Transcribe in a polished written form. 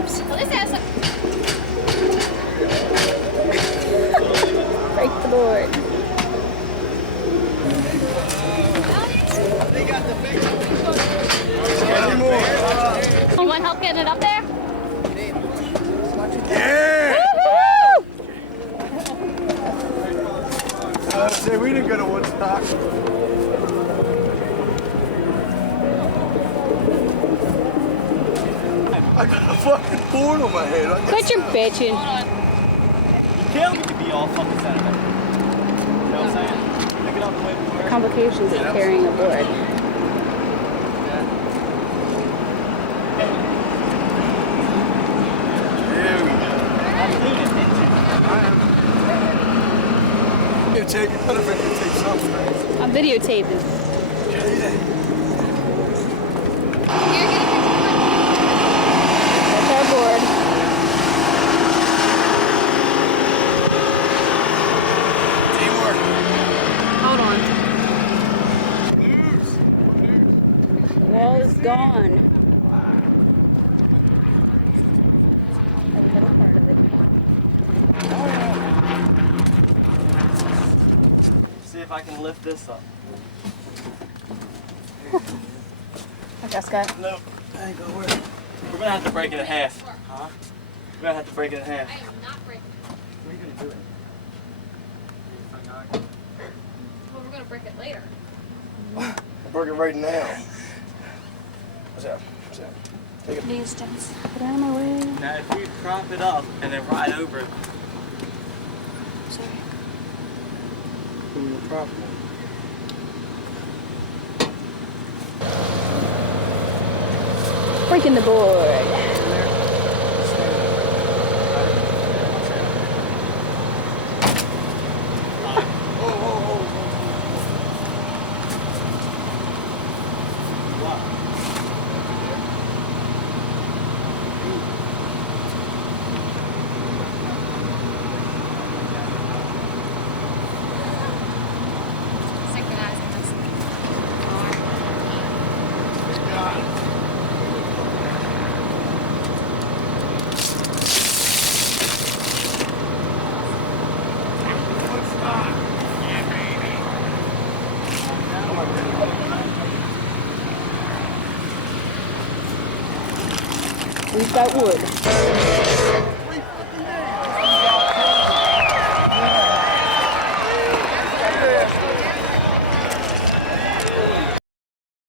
tapes. Break the board. You want help getting it up there? Yeah! Woohoo! Say we didn't go to Woodstock. I got a fucking board on my head. Quit your bitching. You killed me to be all fucking set of it. You know what I'm saying? Pick it up the way we were. Complications of carrying a board. There we go. I'm doing it, didn't you? Videotape, you better videotape something. I'm videotaping. That's our board. Teamwork. Hold on. Wall is gone. A little part of it. See if I can lift this up. I just got. No, I ain't gonna work. We're gonna have to break it in half. Huh? We're gonna have to break it in half. I am not breaking it. What are you gonna do? Well, we're gonna break it later. I'm working right now. What's that? What's that? Take it. These gents. Get out of my way. Now, if we prop it up and then ride over it, Sorry. Who you propping on? Breaking the board. Synchronizing this. We've got wood.